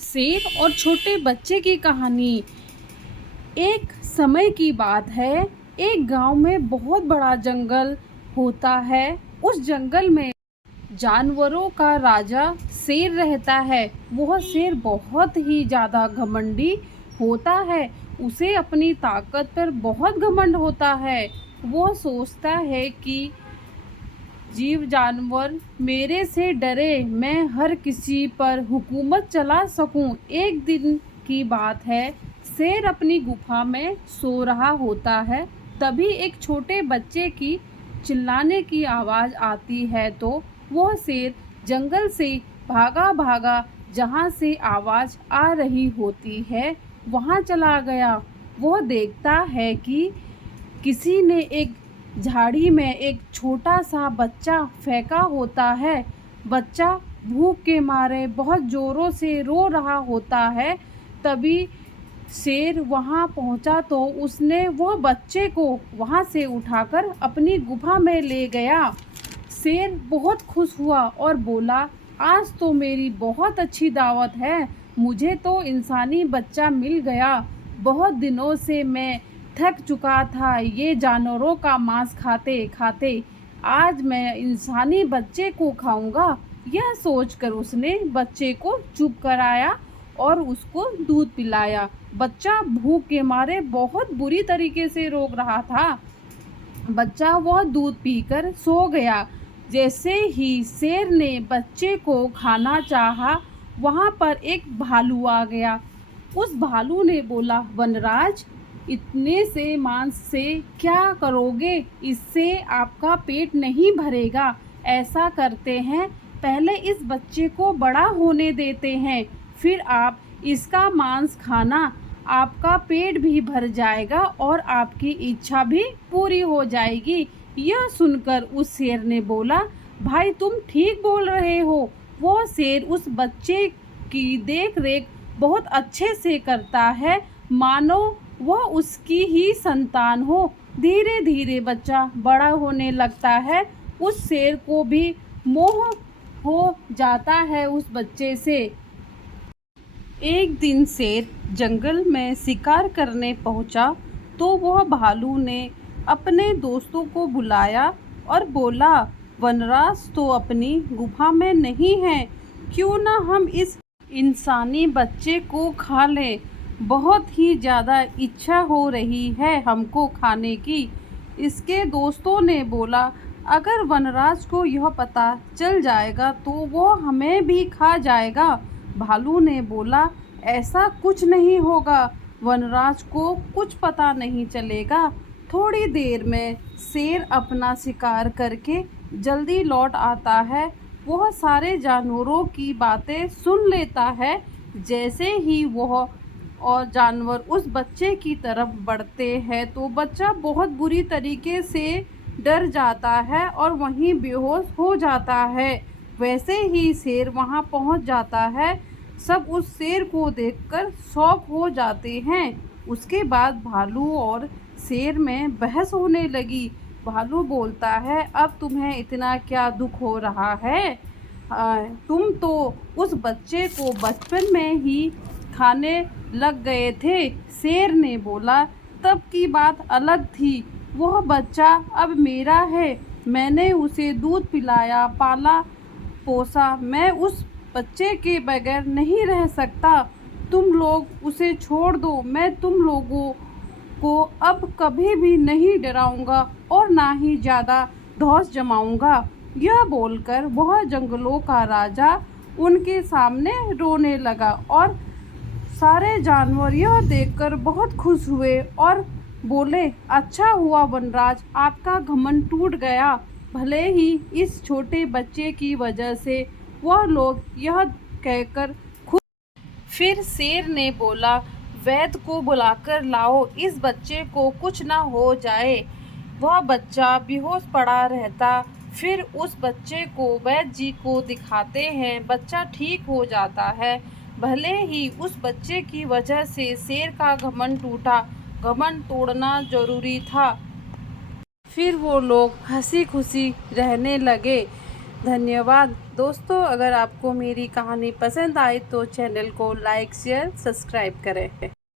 शेर और छोटे बच्चे की कहानी। एक समय की बात है। एक गांव में बहुत बड़ा जंगल होता है। उस जंगल में जानवरों का राजा शेर रहता है। वह शेर बहुत ही ज़्यादा घमंडी होता है। उसे अपनी ताकत पर बहुत घमंड होता है। वह सोचता है कि जीव जानवर मेरे से डरे, मैं हर किसी पर हुकूमत चला सकूं। एक दिन की बात है, शेर अपनी गुफा में सो रहा होता है। तभी एक छोटे बच्चे की चिल्लाने की आवाज़ आती है तो वह शेर जंगल से भागा भागा जहाँ से आवाज़ आ रही होती है वहाँ चला गया। वह देखता है कि किसी ने एक झाड़ी में एक छोटा सा बच्चा फेंका होता है। बच्चा भूख के मारे बहुत ज़ोरों से रो रहा होता है। तभी शेर वहाँ पहुँचा तो उसने वह बच्चे को वहाँ से उठाकर अपनी गुफा में ले गया। शेर बहुत खुश हुआ और बोला, आज तो मेरी बहुत अच्छी दावत है। मुझे तो इंसानी बच्चा मिल गया। बहुत दिनों से मैं थक चुका था ये जानवरों का मांस खाते खाते। आज मैं इंसानी बच्चे को खाऊंगा। यह सोचकर उसने बच्चे को चुप कराया और उसको दूध पिलाया। बच्चा भूख के मारे बहुत बुरी तरीके से रो रहा था। बच्चा वह दूध पीकर सो गया। जैसे ही शेर ने बच्चे को खाना चाहा, वहाँ पर एक भालू आ गया। उस भालू ने बोला, वनराज, इतने से मांस से क्या करोगे? इससे आपका पेट नहीं भरेगा। ऐसा करते हैं, पहले इस बच्चे को बड़ा होने देते हैं, फिर आप इसका मांस खाना। आपका पेट भी भर जाएगा और आपकी इच्छा भी पूरी हो जाएगी। यह सुनकर उस शेर ने बोला, भाई तुम ठीक बोल रहे हो। वो शेर उस बच्चे की देख रेख बहुत अच्छे से करता है, मानो वह उसकी ही संतान हो। धीरे धीरे बच्चा बड़ा होने लगता है। उस शेर को भी मोह हो जाता है उस बच्चे से। एक दिन शेर जंगल में शिकार करने पहुंचा तो वह भालू ने अपने दोस्तों को बुलाया और बोला, वनराज तो अपनी गुफा में नहीं है, क्यों ना हम इस इंसानी बच्चे को खा लें। बहुत ही ज़्यादा इच्छा हो रही है हमको खाने की। इसके दोस्तों ने बोला, अगर वनराज को यह पता चल जाएगा तो वो हमें भी खा जाएगा। भालू ने बोला, ऐसा कुछ नहीं होगा, वनराज को कुछ पता नहीं चलेगा। थोड़ी देर में शेर अपना शिकार करके जल्दी लौट आता है। वह सारे जानवरों की बातें सुन लेता है। जैसे ही वह और जानवर उस बच्चे की तरफ बढ़ते हैं तो बच्चा बहुत बुरी तरीके से डर जाता है और वहीं बेहोश हो जाता है। वैसे ही शेर वहां पहुंच जाता है। सब उस शेर को देखकर शॉक हो जाते हैं। उसके बाद भालू और शेर में बहस होने लगी। भालू बोलता है, अब तुम्हें इतना क्या दुख हो रहा है? तुम तो उस बच्चे को बचपन में ही खाने लग गए थे। शेर ने बोला, तब की बात अलग थी। वह बच्चा अब मेरा है। मैंने उसे दूध पिलाया, पाला पोसा। मैं उस बच्चे के बगैर नहीं रह सकता। तुम लोग उसे छोड़ दो। मैं तुम लोगों को अब कभी भी नहीं डराऊंगा और ना ही ज़्यादा धौंस जमाऊंगा। यह बोलकर वह जंगलों का राजा उनके सामने रोने लगा और सारे जानवर यह देखकर बहुत खुश हुए और बोले, अच्छा हुआ वनराज, आपका घमंड टूट गया। भले ही इस छोटे बच्चे की वजह से वह लोग यह कहकर खुश। फिर शेर ने बोला, वैद्य को बुलाकर लाओ, इस बच्चे को कुछ ना हो जाए। वह बच्चा बेहोश पड़ा रहता। फिर उस बच्चे को वैद्य जी को दिखाते हैं। बच्चा ठीक हो जाता है। भले ही उस बच्चे की वजह से शेर का घमंड टूटा, घमंड तोड़ना जरूरी था। फिर वो लोग हंसी खुशी रहने लगे। धन्यवाद दोस्तों। अगर आपको मेरी कहानी पसंद आए तो चैनल को लाइक शेयर सब्सक्राइब करें।